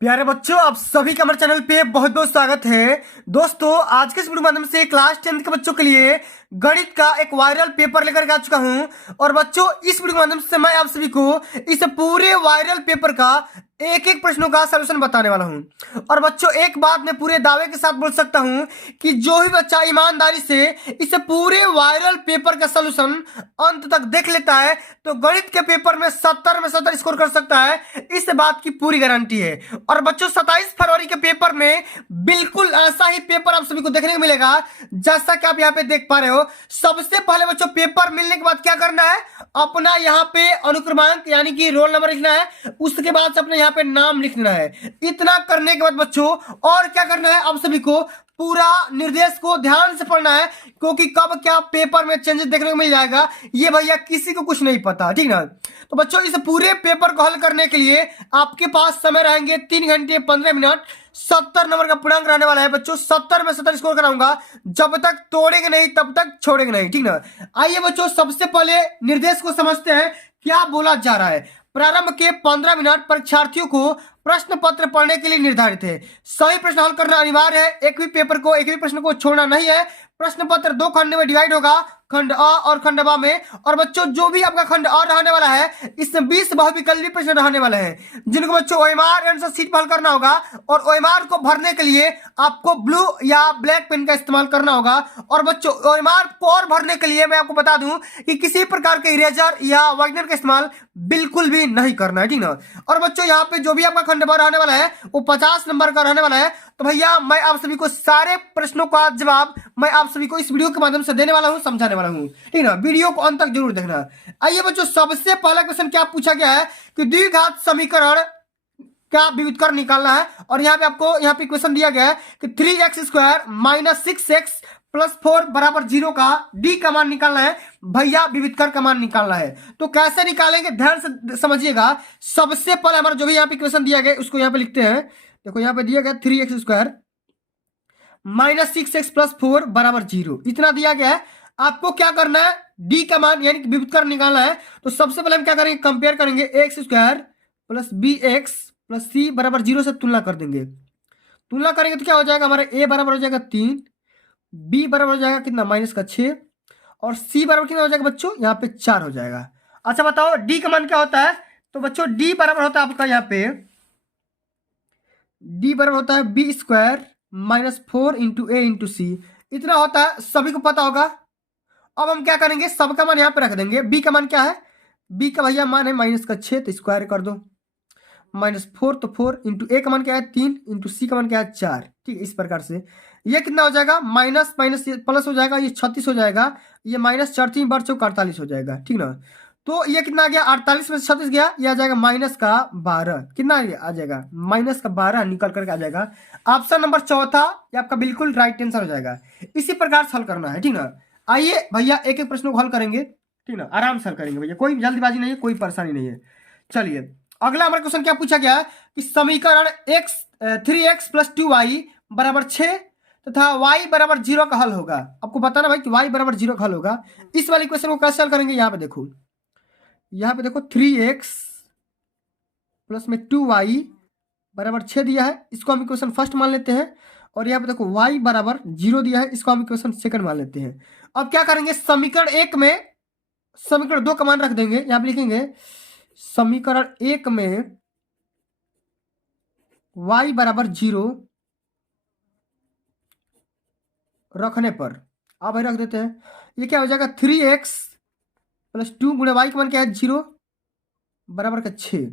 प्यारे बच्चों, आप सभी का हमारे चैनल पे बहुत बहुत स्वागत है। दोस्तों, आज के इस वीडियो माध्यम से क्लास 10 के बच्चों के लिए गणित का एक वायरल पेपर लेकर आ चुका हूं। और बच्चों, इस वीडियो माध्यम से मैं आप सभी को इस पूरे वायरल पेपर का एक एक प्रश्नों का सलूशन बताने वाला हूं। और बच्चों, एक बात मैं पूरे दावे के साथ बोल सकता हूं कि जो भी बच्चा ईमानदारी से इस पूरे वायरल पेपर का सलूशन अंत तक देख लेता है तो गणित के पेपर में 70 में 70 स्कोर कर सकता है। इस बात की पूरी गारंटी है। और बच्चों, 27 फरवरी के पेपर में बिल्कुल ऐसा ही पेपर आप सभी को देखने को मिलेगा जैसा कि आप यहाँ पे देख पा रहे हो। सबसे पहले बच्चों, पेपर मिलने के बाद क्या करना है, अपना यहाँ पे अनुक्रमांक यानी कि रोल नंबर लिखना है। उसके बाद से अपने यहाँ पे नाम लिखना है। इतना करने के बाद बच्चों और क्या करना है, आप सभी को पूरा निर्देश को ध्यान से पढ़ना है, क्योंकि कब क्या पेपर में चेंजेस देखने को मिल जाएगा ये भैया किसी को कुछ नहीं पता, ठीक ना। तो बच्चों, इस पूरे पेपर को हल करने के लिए आपके पास समय रहेंगे 3 घंटे 15 मिनट। 70 नंबर का पूर्णांक रहने वाला है बच्चों। 70 में 70 स्कोर कराऊंगा। जब तक तोड़ेंगे नहीं तब तक छोड़ेंगे नहीं, ठीक ना। आइए बच्चों, सबसे पहले निर्देश को समझते हैं क्या बोला जा रहा है। प्रारंभ के 15 मिनट परीक्षार्थियों को प्रश्न पत्र पढ़ने के लिए निर्धारित है। सभी प्रश्न हल करना अनिवार्य है। एक भी प्रश्न को छोड़ना नहीं है। प्रश्न पत्र 2 खंड में डिवाइड होगा, खंड अ और खंड ब में। और बच्चों, जो भी आपका खंड अ रहने वाला है इसमें 20 बहुविकल्पी प्रश्न रहने वाले हैं, जिनको बच्चों ओएमआर आंसर शीट पर हल करना होगा। और ओएमआर को भरने के लिए आपको ब्लू या ब्लैक पेन का इस्तेमाल करना होगा। और बच्चों, ओएमआर को और भरने के लिए मैं आपको बता दूं कि किसी प्रकार के इरेजर या वाइटनर का इस्तेमाल बिल्कुल भी नहीं करना है, ठीक ना। और बच्चों, यहाँ पे जो भी आपका खंड ब रहने वाला है वो 50 नंबर का रहने वाला है। तो भैया, मैं आप सभी को सारे प्रश्नों का जवाब मैं आप सभी को इस वीडियो के माध्यम से देने वाला हूं, समझाने वाला हूं, ठीक ना। वीडियो को अंत तक जरूर देखना। आइए बच्चों, सबसे पहला क्वेश्चन क्या पूछा गया है कि द्विघात समीकरण क्या व्युत्क्रम निकालना है। और यहाँ पे क्वेश्चन दिया गया है कि 3x² - 6x + 4 = 0 का डी का मान निकालना है। भैया, व्युत्क्रम का मान निकालना है। तो कैसे निकालेंगे, ध्यान से समझिएगा। सबसे पहले हमारा जो भी यहाँ पे क्वेश्चन दिया गया उसको यहाँ पे लिखते हैं। देखो, यहाँ पे दिया गया 3x² - 6x + 4 = 0, इतना दिया गया है। आपको क्या करना है, डी का मान यानी कि व्युत्क्रम निकालना है। तो सबसे पहले हम क्या करेंगे, कंपेयर करेंगे। x² + bx + c = 0 से तुलना कर देंगे। तुलना करेंगे तो क्या हो जाएगा, हमारा a बराबर हो जाएगा 3, b बराबर हो जाएगा कितना, -6, और c बराबर कितना हो जाएगा बच्चों, यहाँ पे 4 हो जाएगा। अच्छा बताओ, d का मान क्या होता है। तो बच्चों, d बराबर होता है आपका यहाँ पे, d बराबर होता है b² - 4 × a × c, इतना होता है, सभी को पता होगा। अब हम क्या करेंगे, सबका मान यहाँ पे रख देंगे। b का मान क्या है, b का भैया मान है -6, तो स्क्वायर कर दो। -4 तो 4 × a का मान क्या है 3, × c का मान क्या है 4, ठीक है। इस प्रकार से ये कितना हो जाएगा, माइनस माइनस प्लस हो जाएगा, ये 36 हो जाएगा, ये -4 3 × 4 48 हो जाएगा, ठीक ना। तो ये कितना आ गया, 48 में से 36 गया, ये आ जाएगा -12। कितना आ जाएगा, -12 निकल करके आ जाएगा। ऑप्शन नंबर चौथा ये आपका बिल्कुल राइट आंसर हो जाएगा। इसी प्रकार से हल करना है, ठीक ना। आइए भैया, एक एक प्रश्न को हल करेंगे, ठीक ना, आराम से हल करेंगे भैया, कोई जल्दबाजी नहीं है, कोई परेशानी नहीं है। चलिए, अगला हमारा क्वेश्चन क्या पूछा गया है कि समीकरण 3x + 2y = 6 तथा y = 0 का हल होगा। आपको बताना भाई कि y = 0 का हल होगा। इस वाले क्वेश्चन को कैसे हल करेंगे, यहाँ पे देखो, 3x + 2y = 6 दिया है, इसको हम इक्वेशन फर्स्ट मान लेते हैं। और यहाँ पे देखो y = 0 दिया है, इसको हम इक्वेशन सेकंड मान लेते हैं। अब क्या करेंगे, समीकरण 1 में समीकरण 2 का मान रख देंगे। यहाँ पे लिखेंगे समीकरण 1 में y = 0 रखने पर, अब रख देते हैं, ये क्या हो जाएगा, 3x + 2 × y का मान क्या है 0 = 6।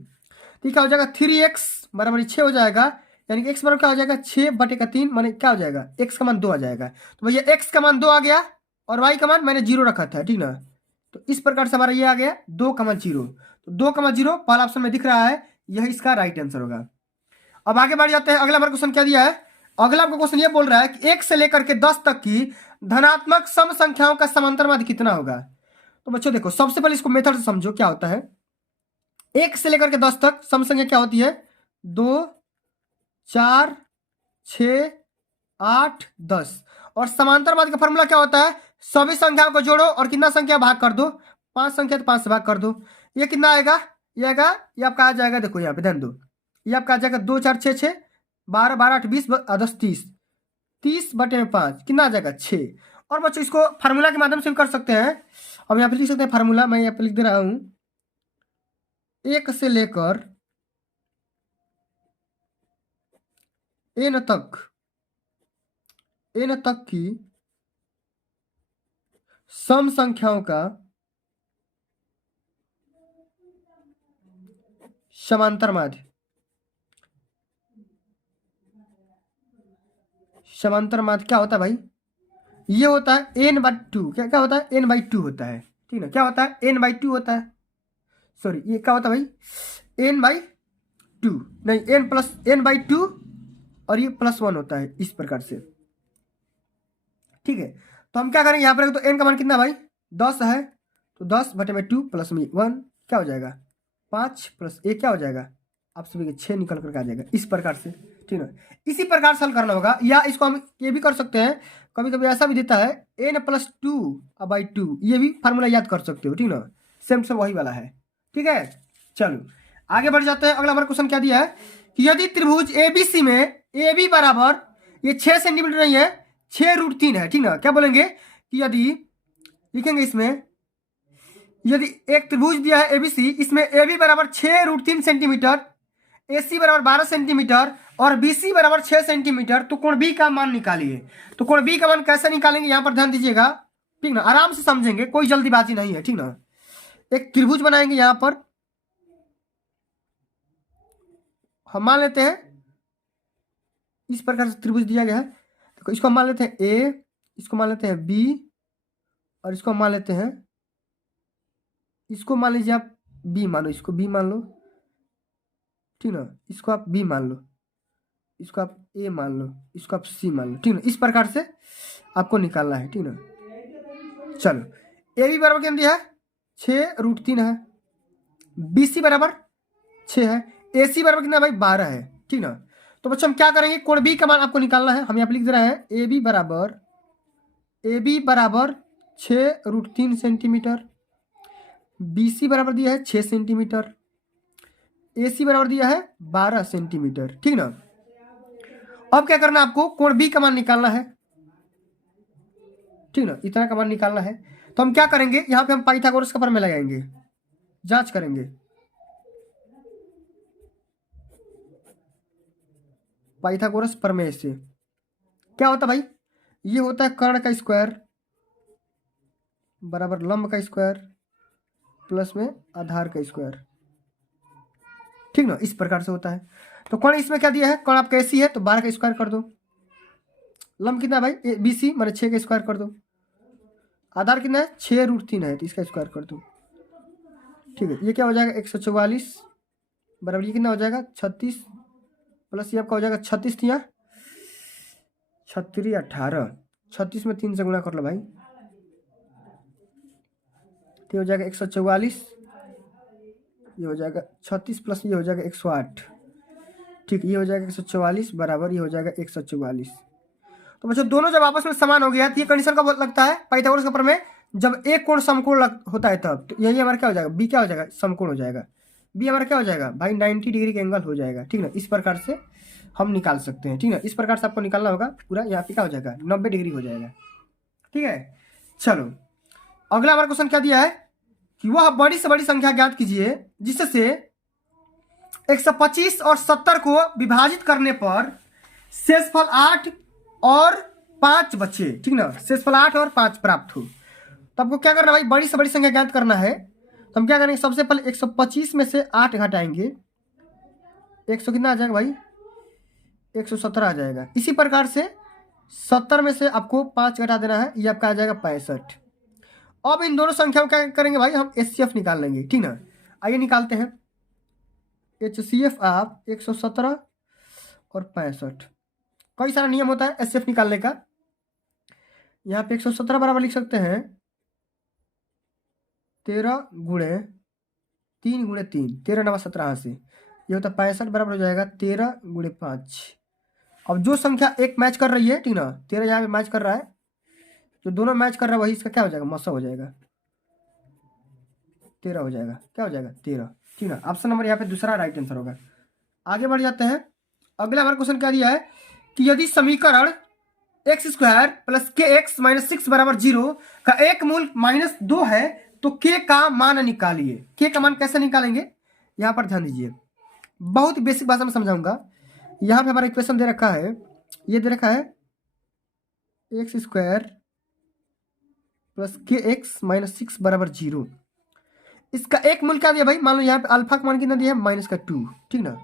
तो क्या हो जाएगा, 3x = 6 हो जाएगा, यानी कि x बराबर क्या हो जाएगा 6/3, माने क्या हो जाएगा, x का मान 2 आ जाएगा। तो भैया x का मान 2 आ गया और y का मान मैंने 0 रखा था, ठीक ना। तो इस प्रकार से हमारा ये आ गया 2,0। तो 2,0 पहला ऑप्शन में दिख रहा है, यही इसका राइट आंसर होगा। अब आगे बढ़ जाते हैं। अगला हमारा क्वेश्चन क्या दिया है, अगला आपका क्वेश्चन ये बोल रहा है कि 1 से लेकर के 10 तक की धनात्मक सम संख्याओं का समांतर माध्य कितना होगा। तो बच्चों देखो, सबसे पहले इसको मेथड से समझो क्या होता है। 1 से लेकर के 10 तक सम संख्या क्या होती है, 2 4 6 8 10। और समांतर माध्य का फॉर्मूला क्या होता है, सभी संख्याओं को जोड़ो और कितना संख्या भाग कर दो, 5 संख्या तो 5 से भाग कर दो। ये कितना आएगा, ये आएगा, ये आपका आ जाएगा, देखो यहाँ पे ध्यान दो, ये आपका आ जाएगा 2 4 6 6, 12 12 8 20 10 30, 30/5 कितना आ जाएगा 6। और बच्चों इसको फार्मूला के माध्यम से भी कर सकते हैं। अब यहाँ पे लिख सकते हैं फार्मूला, मैं यहाँ पे लिख दे रहा हूँ, 1 से लेकर n तक की सम संख्याओं का समांतर माध्य। समांतर माध्य क्या होता है भाई? ये होता है n/2। क्या क्या होता है? n/2 होता है, ठीक ना। क्या होता है? n/2 होता है। सॉरी, ये क्या होता है भाई? n/2 नहीं, n+n/2 और ये +1 होता है, इस प्रकार से, ठीक है। तो हम क्या करेंगे यहाँ पर, तो n का मान कितना भाई 10 है, तो 10/2 + 1 क्या हो जाएगा 5 + 1 क्या हो जाएगा आप सभी के 6 निकल करके आ जाएगा, इस प्रकार से, ठीक है। इसी प्रकार से हल करना होगा, या इसको हम ये भी कर सकते हैं, कभी कभी ऐसा भी देता है n+2/2, ये भी फार्मूला याद कर सकते हो, ठीक ना। सेम से वही वाला है, ठीक है। चलो आगे बढ़ जाते हैं। अगला हमारा क्वेश्चन क्या दिया है कि यदि त्रिभुज ABC में AB बराबर, ये 6 सेंटीमीटर नहीं है, 6√3 है, ठीक ना। क्या बोलेंगे कि यदि, लिखेंगे इसमें, यदि एक त्रिभुज दिया है ABC, इसमें AB बराबर 6√3 सेंटीमीटर, AC बराबर 12 सेंटीमीटर और BC बराबर 6 सेंटीमीटर, तो कोण B का मान निकालिए। तो कोण B का मान कैसे निकालेंगे, यहाँ पर ध्यान दीजिएगा, ठीक ना। आराम से समझेंगे, कोई जल्दीबाजी नहीं है, ठीक ना। एक त्रिभुज बनाएंगे, यहाँ पर हम मान लेते हैं इस प्रकार से त्रिभुज दिया गया है, तो इसको मान लेते हैं A, इसको मान लेते हैं B और इसको मान लेते हैं, इसको मान लीजिए आप B मान लो, इसको B मान लो, ठीक ना। इसको आप B मान लो, इसको आप A मान लो, इसको आप C मान लो, ठीक ना। इस प्रकार से आपको निकालना है, ठीक ना। चलो AB बराबर क्या दिया है 6√3 है, BC बराबर 6 है, AC बराबर कितना भाई 12 है, ठीक ना। तो बच्चों हम क्या करेंगे, कोण B का मान आपको निकालना है। हम यहाँ पे लिख दे रहे हैं AB बराबर 6√3 सेंटीमीटर, BC बराबर दिया है 6 सेंटीमीटर, AC बराबर दिया है 12 सेंटीमीटर, ठीक ना। अब क्या करना है आपको, कोण B का मान निकालना है, ठीक ना। इतना का मान निकालना है, तो हम क्या करेंगे, यहाँ पे हम पाइथागोरस का प्रमेय लगाएंगे, जांच करेंगे। पाइथागोरस प्रमेय से क्या होता है भाई, ये होता है कर्ण का स्क्वायर बराबर लंब का स्क्वायर प्लस में आधार का स्क्वायर, ठीक ना। इस प्रकार से होता है। तो कर्ण इसमें क्या दिया है, कर्ण आपका AC है, तो 12 का स्क्वायर कर दो, लंब कितना है भाई BC मैंने 6 का स्क्वायर कर दो, आधार कितना है 6√3 है, तो इसका स्क्वायर कर दो, ठीक है। ये क्या हो जाएगा 144 बराबर, ये कितना हो जाएगा 36 प्लस ये आपका हो जाएगा 36 थी, 36 18, 36 में 3 से गुणा कर लो भाई, तो हो जाएगा 144, ये हो जाएगा 36 प्लस ये हो जाएगा 108, ठीक। ये हो जाएगा 144 बराबर ये हो जाएगा 144। तो बच्चों दोनों जब आपस में समान हो गया, तो ये कंडीशन कब लगता है पाइथागोरस का प्रमेय, जब एक कोण समकोण होता है तब। तो यही हमारा क्या हो जाएगा, B क्या हो जाएगा समकोण हो जाएगा, B हमारा क्या हो जाएगा भाई 90 डिग्री का एंगल हो जाएगा, ठीक ना। इस प्रकार से हम निकाल सकते हैं, ठीक ना। इस प्रकार से आपको निकालना होगा पूरा, यहाँ पे क्या हो जाएगा 90 डिग्री हो जाएगा, ठीक है। चलो अगला हमारा क्वेश्चन क्या दिया है कि वह बड़ी से बड़ी संख्या ज्ञात कीजिए जिससे 125 और 70 को विभाजित करने पर शेषफल 8 और 5 बचे, ठीक ना। शेषफल 8 और 5 प्राप्त हो। तो आपको क्या करना है भाई, बड़ी से बड़ी संख्या ज्ञात करना है। तो हम क्या करेंगे, सबसे पहले 125 में से 8 घटाएंगे, 100 कितना आ जाएगा भाई 117 आ जाएगा। इसी प्रकार से 70 में से आपको 5 घटा देना है, ये आपका आ जाएगा 65। अब इन दोनों संख्याओं क्या करेंगे भाई, हम HCF निकाल लेंगे, ठीक ना। आइए निकालते हैं HCF आप 117 और 65। कई सारा नियम होता है HCF निकालने का। यहाँ पे 117 बराबर लिख सकते हैं 13 गुणे 3 गुणे 3, 13 9 17 से ये होता है 65 बराबर हो जाएगा 13 गुणे 5। अब जो संख्या एक मैच कर रही है, ठीक ना, 13 यहाँ पे मैच कर रहा है, जो दोनों मैच कर रहा है वही इसका क्या हो जाएगा मसा हो जाएगा 13 हो जाएगा, क्या हो जाएगा 13, ठीक ना। ऑप्शन नंबर यहाँ पे दूसरा राइट आंसर होगा। आगे बढ़ जाते हैं। अगला हमारा क्वेश्चन क्या दिया है कि यदि समीकरण एक्स स्क्वायर प्लस के एक्स माइनस 6 बराबर 0 का एक मूल -2 है तो के का मान निकालिए। के का मान कैसे निकालेंगे, यहां पर ध्यान दीजिए। बहुत बेसिक भाषा में समझाऊंगा। यहां पे हमारा इक्वेशन दे रखा है, ये दे रखा है एक्स स्क्वायर प्लस के एक्स माइनस 6 बराबर 0। इसका एक मूल क्या दिया भाई, मान लो यहाँ पे अल्फा का मान कितना दिया है -2, ठीक ना।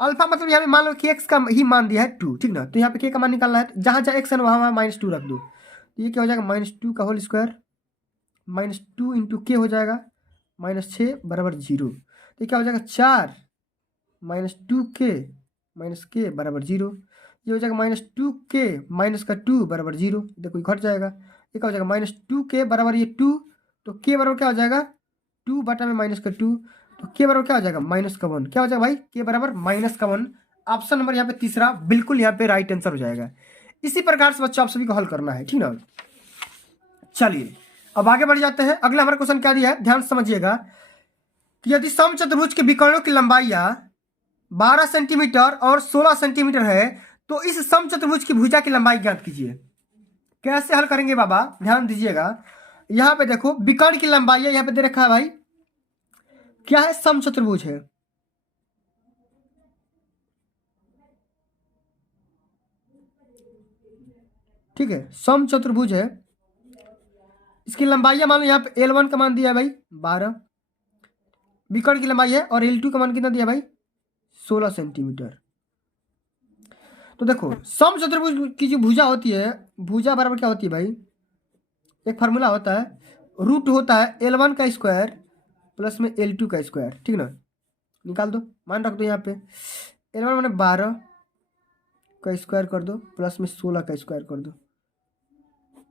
अल्फा मतलब यहाँ पे मान लो कि एक्स का ही मान दिया है 2, ठीक ना। तो यहाँ पे के का मान निकालना है, जहाँ जहाँ एक्स है वहाँ -2 रख दो। तो ये क्या हो जाएगा, -2 का होल स्क्वायर -2 इंटू के हो जाएगा -6 बराबर 0। तो ये क्या हो जाएगा 4 -2 के बराबर 0। ये हो जाएगा -2 के -2 बराबर 0। देखो ये घट जाएगा, ये क्या हो जाएगा -2 के बराबर ये 2, तो के बराबर क्या हो जाएगा 2 बटा में -2, तो के बराबर क्या हो जाएगा -1। क्या हो जाएगा भाई, के बराबर -1। ऑप्शन नंबर यहाँ पे तीसरा बिल्कुल यहाँ पे राइट आंसर हो जाएगा। इसी प्रकार से बच्चों आप सभी को हल करना है, ठीक ना। चलिए अब आगे बढ़ जाते हैं। अगला हमारा क्वेश्चन क्या दिया है, ध्यान से समझिएगा कि यदि समचतुर्भुज के विकर्णों की लंबाइयां 12 सेंटीमीटर और 16 सेंटीमीटर है तो इस समचतुर्भुज की भुजा की लंबाई ज्ञात कीजिए। कैसे हल करेंगे बाबा, ध्यान दीजिएगा। यहां पे देखो विकर्ण की लंबाई है, यहां पे दे रखा है भाई क्या है, समचतुर्भुज है। ठीक है, समचतुर्भुज है। इसकी लंबाई मान लो यहाँ पे L1 का मान दिया है भाई 12, विकर्ण की लंबाई है, और L2 का मान कितना दिया भाई 16 सेंटीमीटर। तो देखो समचतुर्भुज की जो भुजा होती है, भुजा बराबर क्या होती है भाई, एक फार्मूला होता है, रूट होता है L1 का स्क्वायर प्लस में L2 का स्क्वायर, ठीक ना। निकाल दो, मान रख दो यहाँ पे L1 मैंने 12 का स्क्वायर कर दो प्लस में 16 का स्क्वायर कर दो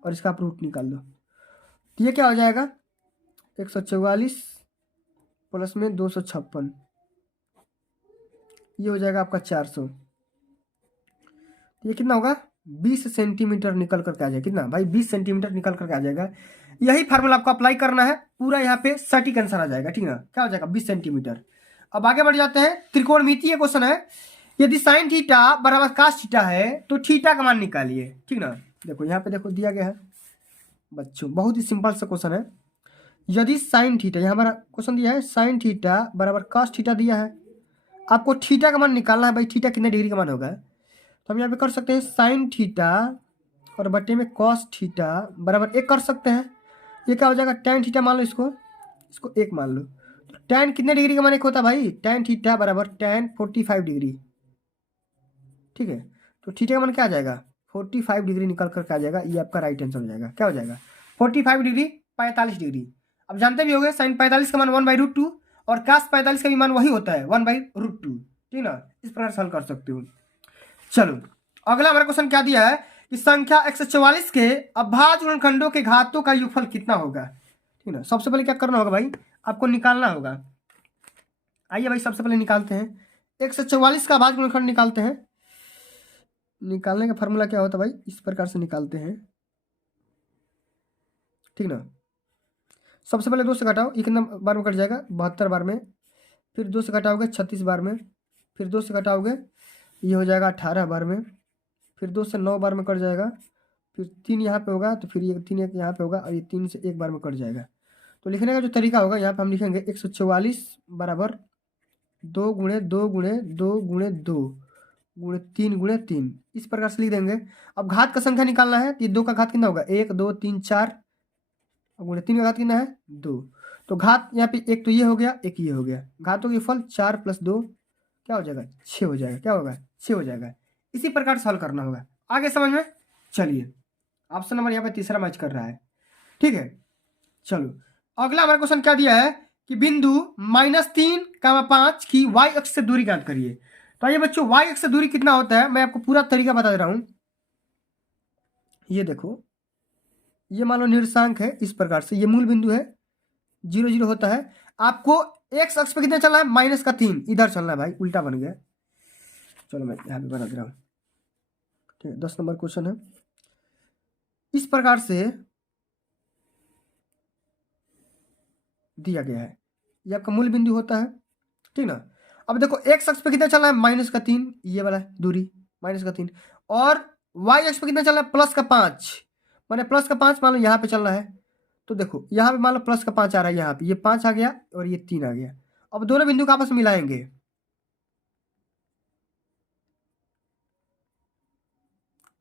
और इसका आप रूट निकाल दो। तो ये क्या हो जाएगा 144 प्लस में 256, ये हो जाएगा आपका 400। ये कितना होगा 20 सेंटीमीटर निकल करके आ जाएगा। कितना भाई 20 सेंटीमीटर निकल करके आ जाएगा। यही फार्मूला आपको अप्लाई करना है, पूरा यहाँ पे सटीक आंसर आ जाएगा, ठीक ना। क्या हो जाएगा 20 सेंटीमीटर। अब आगे बढ़ जाते हैं। त्रिकोणमितीय क्वेश्चन है, यदि साइन थीटा बराबर कास थीटा है तो थीटा का मान निकालिए, ठीक ना। देखो यहाँ पे देखो दिया गया है बच्चों, बहुत ही सिंपल सा क्वेश्चन है। यदि साइन थीटा, यहाँ हमारा क्वेश्चन दिया है साइन थीटा बराबर कास थीटा दिया है, आपको थीटा का मान निकालना है भाई। थीटा कितने डिग्री का मान होगा, तो हम यहाँ पे कर सकते हैं साइन थीटा और बटे में कॉस थीटा बराबर 1 कर सकते हैं। ये क्या हो जाएगा tan थीटा मान लो, इसको 1 मान लो। तो tan कितने डिग्री का मान 1 होता है भाई, tan थीटा बराबर tan 45 डिग्री, ठीक है। तो थीटा का मान क्या आ जाएगा 45 डिग्री निकल करके आ जाएगा। ये आपका राइट आंसर हो जाएगा। क्या हो जाएगा 45 डिग्री 45 डिग्री। अब जानते भी होंगे साइन 45 का मान 1/√2 और कास 45 का भी मान वही होता है 1/√2, ठीक ना। इस प्रकार से हल कर सकते हो। चलो अगला हमारा क्वेश्चन क्या दिया है कि संख्या 144 के अभाज्य गुणनखंडों के घातों का योगफल कितना होगा, ठीक ना। सबसे पहले क्या करना होगा भाई, आपको निकालना होगा। आइए भाई सबसे पहले निकालते हैं 144 का अभाज्य गुणनखंड निकालते हैं। निकालने का फॉर्मूला क्या होता है भाई, इस प्रकार से निकालते हैं, ठीक ना। सबसे पहले 2 से घटाओ, ये कितना बार में कट जाएगा 72 बार में, फिर 2 से घटाओगे 36 बार में, फिर 2 से घटाओगे ये हो जाएगा 18 बार में, फिर 2 से 9 बार में कट जाएगा, फिर 3 यहाँ पे होगा, तो फिर ये 3 एक यहाँ पे होगा और ये 3 से 1 बार में कट जाएगा। तो लिखने का जो तरीका होगा यहाँ पे हम लिखेंगे 144 बराबर 2 गुणे 2 गुणे 2 गुणे 2 गुणे 3 गुणे 3, इस प्रकार से लिख देंगे। अब घात का संख्या निकालना है, ये 2 का घात कितना होगा 1 2 3 4 गुणे 3 का घात कितना है 2। तो घात यहाँ पे एक तो ये हो गया, एक ये हो गया, घात हो गया फल 4 + 2 क्या हो जाएगा 6 हो जाएगा। क्या होगा 6 हो जाएगा। इसी प्रकार से हल करना होगा। आगे समझ में, चलिए ऑप्शन नंबर यहाँ पे तीसरा मैच कर रहा है, ठीक है। चलो अगला हमारा क्वेश्चन क्या दिया है कि बिंदु -3,5 की y अक्ष से दूरी ज्ञात करिए। तो ये बच्चों y अक्ष से दूरी कितना होता है मैं आपको पूरा तरीका बता दे रहा हूं। ये देखो ये मान लो निर्देशांक है, इस प्रकार से ये मूल बिंदु है 0 0 होता है। आपको x अक्ष पे कितना चलना है -3, इधर चलना है भाई, उल्टा बन गया। चलो मैं यहाँ पे बना दे रहा हूँ, ठीक है। 10 नंबर क्वेश्चन है, इस प्रकार से दिया गया है। ये आपका मूल बिंदु होता है, ठीक ना। अब देखो एक्स अक्ष पे कितना चल रहा है, -3, ये वाला दूरी -3, और वाई अक्ष पे कितना चल रहा है, +5, माने +5 मान लो यहाँ पे चल रहा है। तो देखो यहाँ पे मान लो +5 आ रहा है, यहाँ पे ये 5 आ गया और ये 3 आ गया। अब दोनों बिंदु को आपस में मिलाएंगे,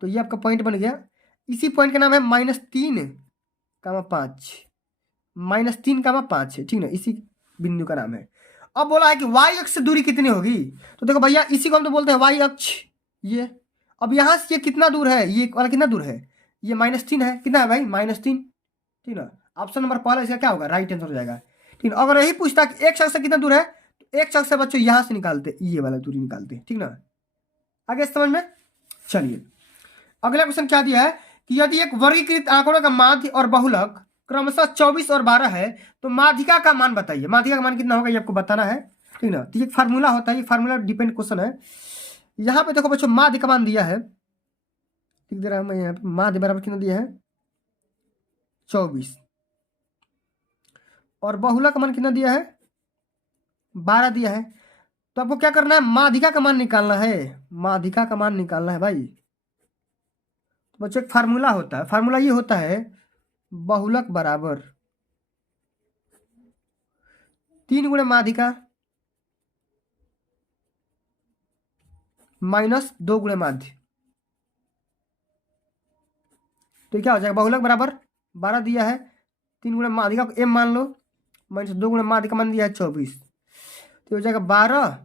तो ये आपका पॉइंट बन गया। इसी पॉइंट का नाम है -3, 5, -3, 5 है, ठीक ना, इसी बिंदु का नाम है। अब बोला है कि वाई अक्ष से दूरी कितनी होगी, तो देखो भैया इसी को हम तो बोलते हैं वाई अक्ष। ये अब यहाँ से ये कितना दूर है, ये वाला कितना दूर है, ये -3 है, कितना है भाई, -3, ठीक ना। ऑप्शन नंबर पहला इसका क्या होगा, राइट आंसर हो जाएगा, ठीक ना। अगर यही पूछता कि एक अक्ष से कितना दूर है, तो एक अक्ष से बच्चों यहाँ से निकालते, ये वाला दूरी निकालते, ठीक ना। आगे समझ में। चलिए अगला क्वेश्चन क्या दिया है कि यदि एक वर्गीकृत आंकड़ों का माध्य और बहुलक क्रमशः 24 और 12 है तो माध्यिका का मान बताइए। माध्यिका का मान कितना होगा ये आपको बताना है, ठीक ना। तो ये फार्मूला होता है, ये फार्मूला डिपेंड क्वेश्चन है। यहाँ पे देखो बच्चों माध्य का मान दिया है, ठीक दे रहा है मैं यहाँ पे, माध्य बराबर कितना दिया है 24, और बहुलक का मान कितना दिया है 12 दिया है। तो आपको क्या करना है, माध्यिका का मान निकालना है, माध्यिका का मान निकालना है भाई। बच्चों एक फार्मूला होता है, फार्मूला ये होता है बहुलक बराबर 3 गुणे माध्यिका -2 गुणे माध्य। तो क्या हो जाएगा, बहुलक बराबर 12 दिया है, 3 गुणे माध्यिका को m मान लो, -2 गुणे माध्यिका मान दिया है 24, तो हो जाएगा 12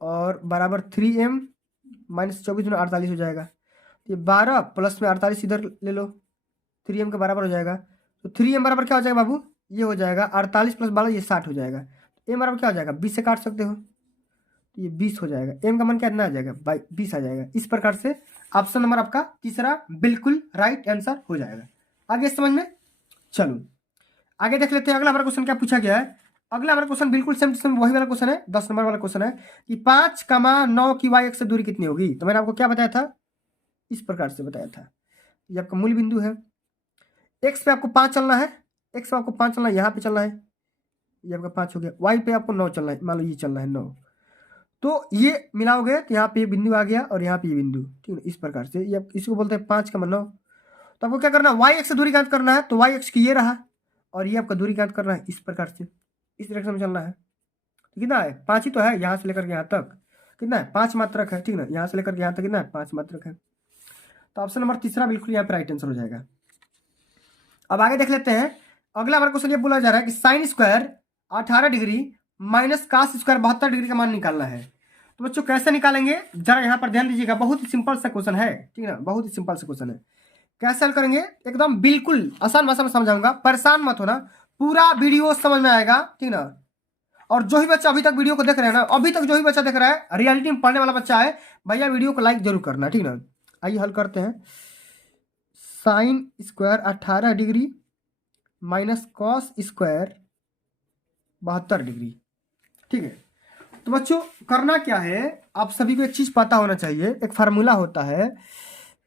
और बराबर 3m -24 गुणे 48 हो जाएगा। ये 12 प्लस में 48 इधर ले लो, 3m के बराबर हो जाएगा। तो 3m बराबर क्या हो जाएगा बाबू, ये हो जाएगा 48 + 12 ये 60 हो जाएगा। m बराबर क्या हो जाएगा 20 से काट सकते हो, तो ये 20 हो जाएगा। m का मान कितना आ जाएगा 20 आ जाएगा। इस प्रकार से ऑप्शन नंबर आपका तीसरा बिल्कुल राइट आंसर हो जाएगा। आगे समझ में। चलो आगे देख लेते हैं अगला हमारा क्वेश्चन क्या पूछा गया है। अगला हमारा क्वेश्चन बिल्कुल सेम सेम वही वाला क्वेश्चन है, 10 नंबर वाला क्वेश्चन है कि 5,9 की y अक्ष से दूरी कितनी होगी। तो मैंने आपको क्या बताया था, इस प्रकार से बताया था, ये आपका मूल बिंदु है, एक्स पे आपको 5 चलना है, एक्स पे आपको 5 चलना है, यहाँ पे चलना है, ये आपका 5 हो गया। वाई पे आपको 9 चलना है, मान लो ये चलना है 9, तो ये मिलाओगे तो यहाँ पे ये बिंदु आ गया और यहाँ पे ये बिंदु, ठीक है। इस प्रकार से ये इसको बोलते हैं 5,9। तो आपको क्या करना है, वाई एक्स से दूरी ज्ञात करना है, तो वाई एक्स की ये रहा और ये आपका दूरी ज्ञात करना है, इस प्रकार से इस डायरेक्शन में चलना है। तो कितना है 5 ही तो है, यहाँ से लेकर के यहाँ तक कितना है 5 मात्रक है, ठीक ना। यहाँ से लेकर के यहाँ तक कितना है 5 मात्रक है। तो ऑप्शन नंबर तीसरा बिल्कुल यहाँ पे राइट आंसर हो जाएगा। अब आगे देख लेते हैं अगला हमारा क्वेश्चन ये बोला जा रहा है कि sine square 18 degree minus cos square 72 degree का मान निकालना है। तो बच्चों कैसे निकालेंगे जरा यहाँ पर ध्यान दीजिएगा, बहुत ही सिंपल सा क्वेश्चन है, ठीक है ना, बहुत ही सिंपल सा क्वेश्चन है। कैसे हल करेंगे एकदम बिल्कुल आसान भाषा में समझाऊंगा, परेशान मत होना, पूरा वीडियो समझ में आएगा, ठीक ना। और जो भी बच्चा अभी तक वीडियो को देख रहे हैं ना, अभी तक जो भी बच्चा देख रहा है रियलिटी में पढ़ने वाला बच्चा है, भैया वीडियो को लाइक जरूर करना, ठीक ना। आइए हल करते हैं। Sign square 18 degree minus cos square 72 degree, ठीक है। तो बच्चों करना क्या है, आप सभी को एक चीज पता होना चाहिए, एक फार्मूला होता है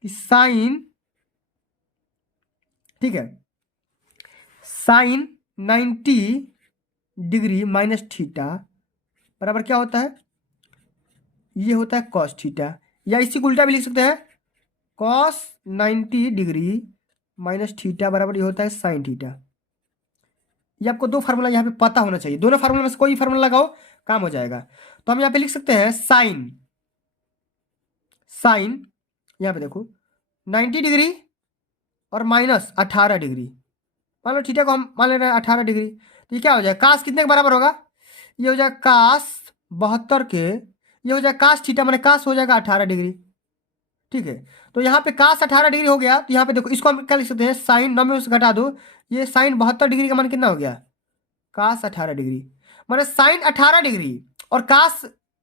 कि साइन, ठीक है, साइन 90 डिग्री माइनस थीटा बराबर क्या होता है, ये होता है कॉस थीटा, या इसी को उल्टा भी लिख सकते हैं, कॉस 90 डिग्री माइनस थीटा बराबर ये होता है साइन थीटा। ये आपको दो फार्मूला यहाँ पे पता होना चाहिए, दोनों फार्मूला में से कोई फार्मूला लगाओ काम हो जाएगा। तो हम यहाँ पे लिख सकते हैं साइन, साइन यहाँ पे देखो 90 डिग्री और माइनस 18 डिग्री, मान लो थीटा को हम मान ले रहे हैं 18 डिग्री, तो ये क्या हो जाएगा कास कितने के बराबर होगा, ये हो जाएगा कास 72 के, ये हो जाएगा कास थीटा माने कास हो जाएगा 18 डिग्री, ठीक है। तो यहाँ पे कास 18 डिग्री हो गया, तो यहाँ पे देखो इसको हम क्या लिख सकते हैं, साइन 9 में से घटा दो, ये साइन 72 डिग्री का मान कितना हो गया, कास 18 डिग्री, माने साइन 18 डिग्री और कास,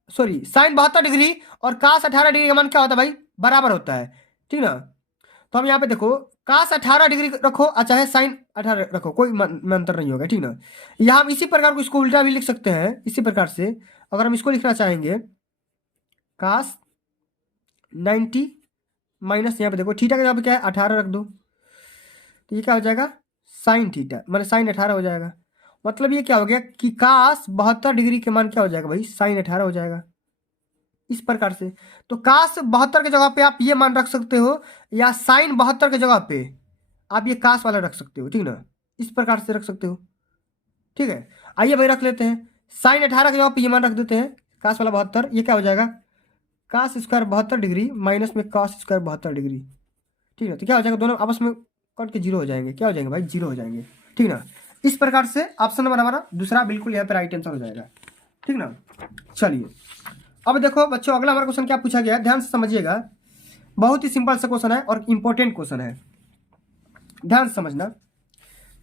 सॉरी साइन 72 डिग्री और कास 18 डिग्री का मान क्या होता है भाई, बराबर होता है, ठीक ना। तो हम यहाँ पे देखो कास 18 डिग्री रखो चाहे साइन 18 रखो, कोई में अंतर नहीं होगा, ठीक ना। यहाँ हम इसी प्रकार को इसको उल्टा भी लिख सकते हैं, इसी प्रकार से अगर हम इसको लिखना चाहेंगे कास 90 माइनस यहाँ पे देखो थीटा का यहाँ पे क्या है 18 रख दो, तो ये क्या हो जाएगा साइन थीटा माने साइन 18 हो जाएगा। मतलब ये क्या हो गया कि काश 72 डिग्री के मान क्या हो जाएगा भाई, साइन 18 हो जाएगा इस प्रकार से। तो काश 72 की जगह पे आप ये मान रख सकते हो, या साइन 72 की जगह पे आप ये काश वाला रख सकते हो, ठीक ना, इस प्रकार से रख सकते हो। ठीक है, आइए भाई रख लेते हैं। साइन 18 की जगह पे ये मान रख देते हैं, काश वाला 72, ये क्या हो जाएगा, काश स्क्वायर 72 डिग्री माइनस में काश स्क्वायर 72 डिग्री। ठीक है, तो क्या हो जाएगा, दोनों आपस में कट के जीरो हो जाएंगे, क्या हो जाएंगे भाई, जीरो हो जाएंगे। ठीक ना, इस प्रकार से ऑप्शन नंबर हमारा दूसरा बिल्कुल यहाँ पे राइट आंसर हो जाएगा। ठीक ना, चलिए अब देखो बच्चों, अगला हमारा क्वेश्चन क्या पूछा गया है, ध्यान से समझिएगा। बहुत ही सिंपल सा क्वेश्चन है और इंपॉर्टेंट क्वेश्चन है, ध्यान से समझना।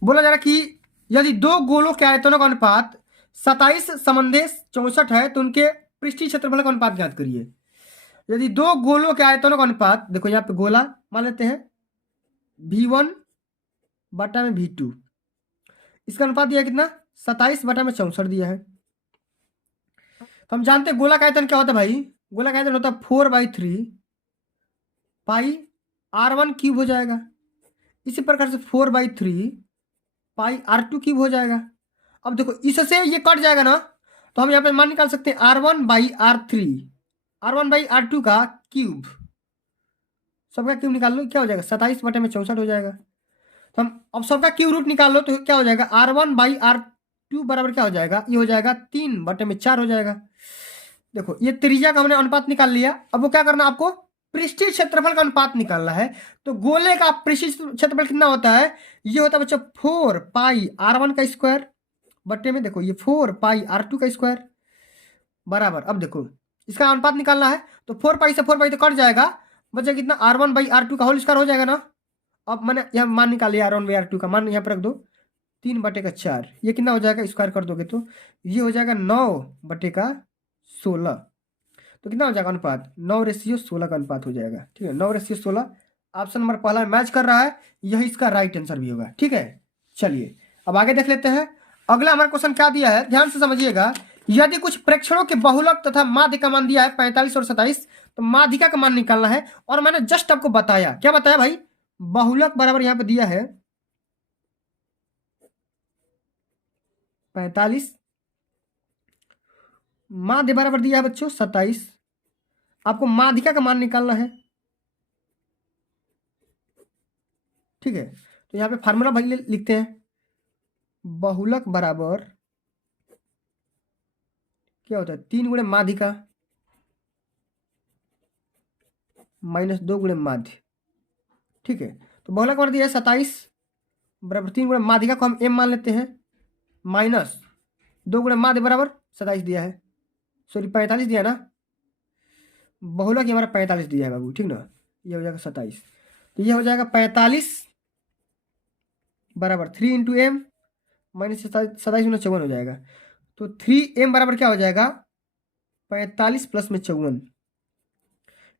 बोला जा रहा है कि यदि दो गोलों के आयतनों का अनुपात 27 समन्वय 64 है तो उनके पृष्ठीय क्षेत्रफल का अनुपात ज्ञात करिए। यदि दो गोलों के आयतनों का अनुपात, देखो यहाँ पे गोला मान लेते हैं V1 बटा में V2, इसका अनुपात दिया है कितना, 27 बटा में 64 दिया है। तो हम जानते हैं गोला का आयतन क्या होता है भाई, गोला का आयतन होता है 4/3 पाई R1 क्यूब हो जाएगा। इसी प्रकार से 4/3 पाई R2 क्यूब हो जाएगा। अब देखो इससे ये कट जाएगा ना, तो हम यहाँ पे मान निकाल सकते हैं R1/R3, R1/R2 का क्यूब, सबका क्यूब निकाल लो, क्या हो जाएगा 27 बटे में 64 हो जाएगा। तो हम अब सबका क्यूब रूट निकाल लो तो क्या हो जाएगा, R1/R2 बराबर क्या हो जाएगा, ये हो जाएगा 3 बटे में 4 हो जाएगा। देखो ये त्रिज्या का हमने अनुपात निकाल लिया, अब वो क्या करना, आपको पृष्ठीय क्षेत्रफल का अनुपात निकालना है। तो गोले का पृष्ठीय क्षेत्रफल कितना होता है, ये होता है बच्चों 4 पाई R1 का स्क्वायर बटे में, देखो ये 4 पाई R2 का स्क्वायर बराबर। अब देखो इसका अनुपात निकालना है, तो 4 पाई से 4 पाई तो कट जाएगा, बचा कितना R1/R2 का होल स्क्वायर हो जाएगा ना। अब मैंने यहाँ मान निकाल लिया R1/R2 का मान, यहाँ पर रख दो 3 बटे का 4, ये कितना हो जाएगा, स्क्वायर कर दोगे तो ये हो जाएगा 9 बटे का 16। तो कितना हो जाएगा अनुपात, 9:16 का अनुपात हो जाएगा। ठीक है, 9:16 ऑप्शन नंबर पहला मैच कर रहा है, यही इसका राइट आंसर भी होगा। ठीक है, चलिए अब आगे देख लेते हैं। अगला हमारा क्वेश्चन क्या दिया है, ध्यान से समझिएगा। यदि कुछ प्रेक्षणों के बहुलक तथा माध्य का मान दिया है 45 और 27, तो माध्यिका का मान निकालना है। और मैंने जस्ट आपको बताया, क्या बताया भाई, बहुलक बराबर यहाँ पे दिया है 45, माध्य बराबर दिया है बच्चों 27, आपको माध्यिका का मान निकालना है। ठीक है, तो यहाँ पे फार्मूला भाई लिखते हैं, बहुलक बराबर क्या होता है, 3 गुणे माध्यिका माइनस 2 गुणे माध्य। ठीक है, तो बहुलक बराबर दिया है 27 बराबर 3 गुणे माध्यिका को हम m मान लेते हैं, माइनस 2 गुणे माध्य बराबर 27 दिया है, सॉरी 45 दिया ना, बहुलक हमारा 45 दिया है बाबू। ठीक ना, ये हो जाएगा 27, तो ये हो जाएगा 45 बराबर 3 इंटू एम माइनस 27 गुना 54 हो जाएगा। तो 3m बराबर क्या हो जाएगा, 45 प्लस में 54,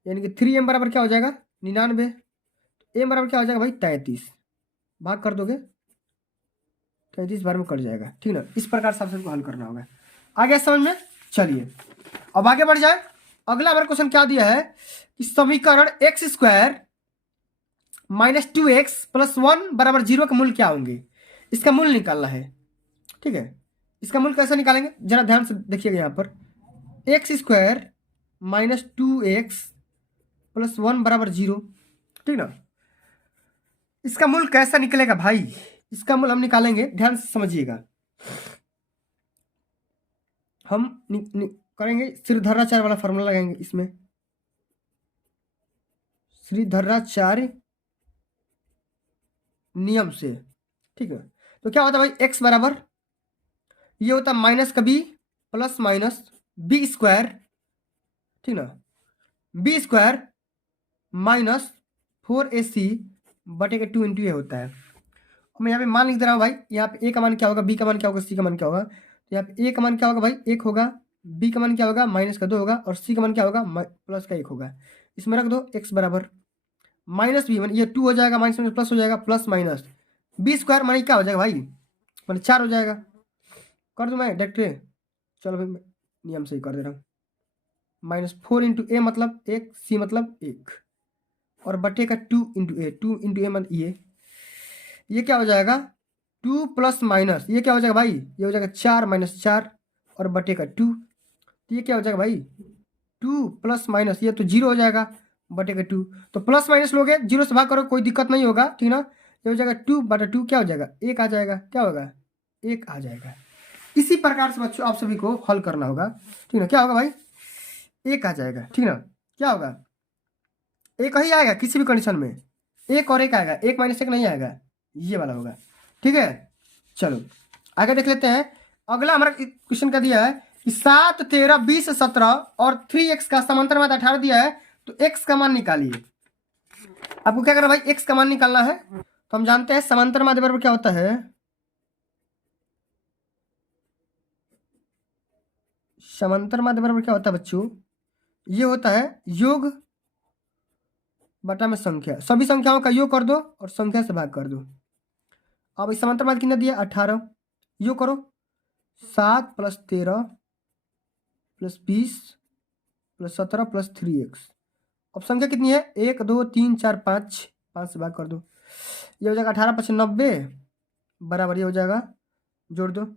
यानी कि 3m बराबर क्या हो जाएगा 99, m बराबर क्या हो जाएगा भाई 33, भाग कर दोगे 33 बार में कट जाएगा। ठीक ना, इस प्रकार से आपको हल करना होगा। आगे समझ में, चलिए अब आगे बढ़ जाए। अगला हमारा क्वेश्चन क्या दिया है कि समीकरण x² माइनस 2x प्लस 1 बराबर 0 का मूल्य क्या होंगे, इसका मूल्य निकालना है। ठीक है, इसका मूल्य कैसे निकालेंगे, जरा ध्यान से देखिएगा। यहाँ पर x² माइनस 2x प्लस 1 बराबर 0, ठीक ना, इसका मूल्य कैसा निकलेगा भाई, इसका मूल्य हम निकालेंगे, ध्यान से समझिएगा। हम करेंगे श्रीधराचार्य वाला फॉर्मूला लगाएंगे इसमें, श्रीधराचार्य नियम से। ठीक है, तो क्या होता है भाई, x बराबर ये होता है माइनस का b प्लस माइनस b², ठीक ना, b² माइनस 4ac बटे के 2 इंटू ए होता है। मैं यहाँ पे मान लिख दे रहा हूँ भाई, यहाँ पे a का मान क्या होगा, b का मान क्या होगा, c का मान क्या होगा। तो यहाँ पे a का मान क्या होगा भाई 1 होगा, b का मान क्या होगा माइनस का 2 होगा, और c का मान क्या होगा प्लस का 1 होगा। इसमें रख दो x बराबर माइनस b, ये 2 हो जाएगा, माइनस प्लस हो जाएगा, प्लस माइनस b² मानी क्या हो जाएगा भाई, मैंने 4 हो जाएगा। कर दूँ मैं डायरेक्ट, चलो भाई नियम से ही कर दे रहा हूँ। माइनस 4 इंटू ए मतलब 1, सी मतलब 1, और बटे का 2 इंटू ए, 2 इंटू ए मतलब ये क्या हो जाएगा 2 प्लस माइनस ये क्या हो जाएगा भाई, ये हो जाएगा 4 माइनस 4 और बटे का 2। तो ये क्या हो जाएगा भाई, 2 प्लस माइनस ये तो 0 हो जाएगा बटे का 2। तो प्लस माइनस लोगे 0 से भाग करो, कोई दिक्कत नहीं होगा, ठीक ना। ये हो जाएगा 2 बटा 2 क्या हो जाएगा, 1 आ जाएगा, क्या होगा 1 आ जाएगा। इसी प्रकार से बच्चों आप सभी को हल करना होगा, ठीक ना। क्या होगा भाई, 1 आ जाएगा, ठीक ना। क्या होगा, 1 ही आएगा किसी भी कंडीशन में, 1 और 1 आएगा, 1 माइनस 1 नहीं आएगा, ये वाला होगा, ठीक है। चलो आगे देख लेते हैं। अगला हमारा क्वेश्चन का दिया है कि 7, 13, 20, 17 और 3x का समांतर माध्य 18 दिया है, तो x का मान निकालिए। आपको क्या करना भाई, x का मान निकालना है। तो हम जानते हैं समांतर माध्य बराबर क्या होता है, समांतर माध्य बराबर क्या होता है बच्चों, ये होता है योग बटा में संख्या, सभी संख्याओं का योग कर दो और संख्या से भाग कर दो। अब इस समांतर माध्य कितना दिया 18, योग करो 7 plus 13 plus 20 plus 17 plus 3x। अब संख्या कितनी है 1 2 3 4 5, 5 से भाग कर दो, ये हो जाएगा 18 5 90 बराबर ये हो जाएगा, जोड़ दो,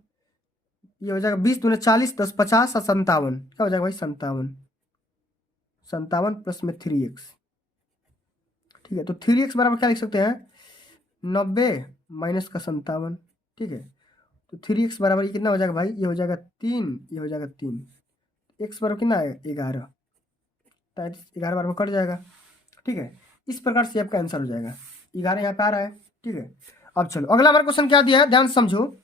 ये हो जाएगा 20 दूनी 40 10 50 और 57, क्या हो जाएगा भाई 57, 57 प्लस में 3x, ठीक है। तो 3x बराबर क्या लिख सकते हैं 90 माइनस का 57, ठीक है। तो 3x बराबर ये कितना हो जाएगा भाई, ये हो जाएगा 3, ये हो जाएगा 3, x बराबर कितना है 11, 11 बार में कट जाएगा, ठीक है। इस प्रकार से आपका आंसर हो जाएगा, 11 यहाँ पे आ रहा है, ठीक है। अब चलो अगला हमारा क्वेश्चन क्या दिया है, ध्यान से समझो।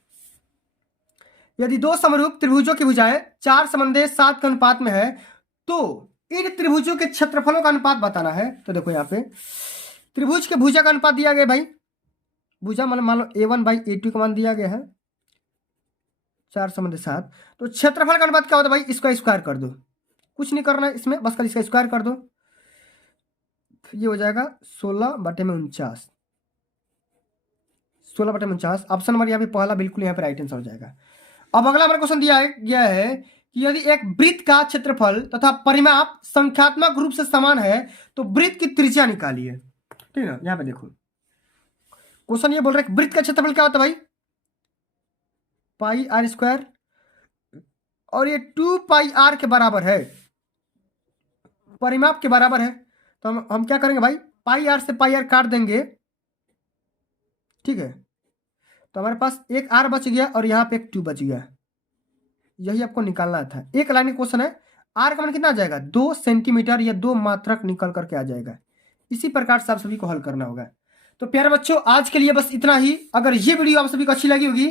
यदि दो समरूप त्रिभुजों की भुजाएं 4 समन्वय 7 के अनुपात में है, तो इन त्रिभुजों के क्षेत्रफलों का अनुपात बताना है। तो देखो यहाँ पे त्रिभुज के भुजा का अनुपात दिया गया भाई, भुजा मतलब मान लो a1 बाई a2 का मान दिया गया है 4 समन्वय 7, तो क्षेत्रफल का अनुपात क्या होता है भाई, इसका स्क्वायर कर दो, कुछ नहीं करना है इसमें, बस कल इसका स्क्वायर कर दो, ये हो जाएगा 16 बटे में 49, 16 बटे में 49। ऑप्शन नंबर यहाँ पे पहला बिल्कुल यहाँ पे राइट आंसर हो जाएगा। अब अगला हमारा क्वेश्चन दिया गया है कि यदि एक वृत्त का क्षेत्रफल तथा परिमाप संख्यात्मक रूप से समान है तो वृत्त की त्रिज्या निकालिए, ठीक है। यहाँ पे देखो क्वेश्चन ये बोल रहा है वृत्त का क्षेत्रफल क्या होता है भाई, पाई आर स्क्वायर, और ये 2 पाई आर के बराबर है, परिमाप के बराबर है। तो हम क्या करेंगे भाई, पाई आर से पाई आर काट देंगे, ठीक है। तो हमारे पास एक आर बच गया और यहाँ पे एक 2 बच गया, यही आपको निकालना था। एक लाइन का क्वेश्चन है, आर का मान कितना आ जाएगा 2 सेंटीमीटर या 2 मात्रक निकल करके आ जाएगा। इसी प्रकार से आप सभी को हल करना होगा। तो प्यारे बच्चों आज के लिए बस इतना ही। अगर ये वीडियो आप सभी को अच्छी लगी होगी,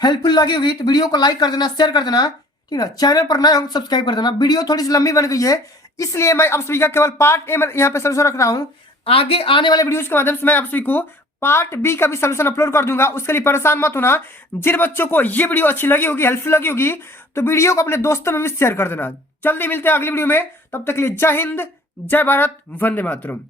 हेल्पफुल लगी होगी, तो वीडियो को लाइक कर देना, शेयर कर देना, ठीक है। चैनल पर नए हो सब्सक्राइब कर देना। वीडियो थोड़ी सी लंबी बन गई है, इसलिए मैं आप सभी का केवल पार्ट ए में यहाँ पे सोल्यूशन रख रहा हूँ। आगे आने वाले वीडियोज के माध्यम से मैं आप सभी को पार्ट बी का भी सोल्यूशन अपलोड कर दूंगा, उसके लिए परेशान मत होना। जिन बच्चों को ये वीडियो अच्छी लगी होगी, हेल्पफुल लगी होगी, तो वीडियो को अपने दोस्तों में भी शेयर कर देना। जल्दी मिलते हैं अगली वीडियो में, तब तक के लिए जय हिंद, जय भारत, वंदे मातरम।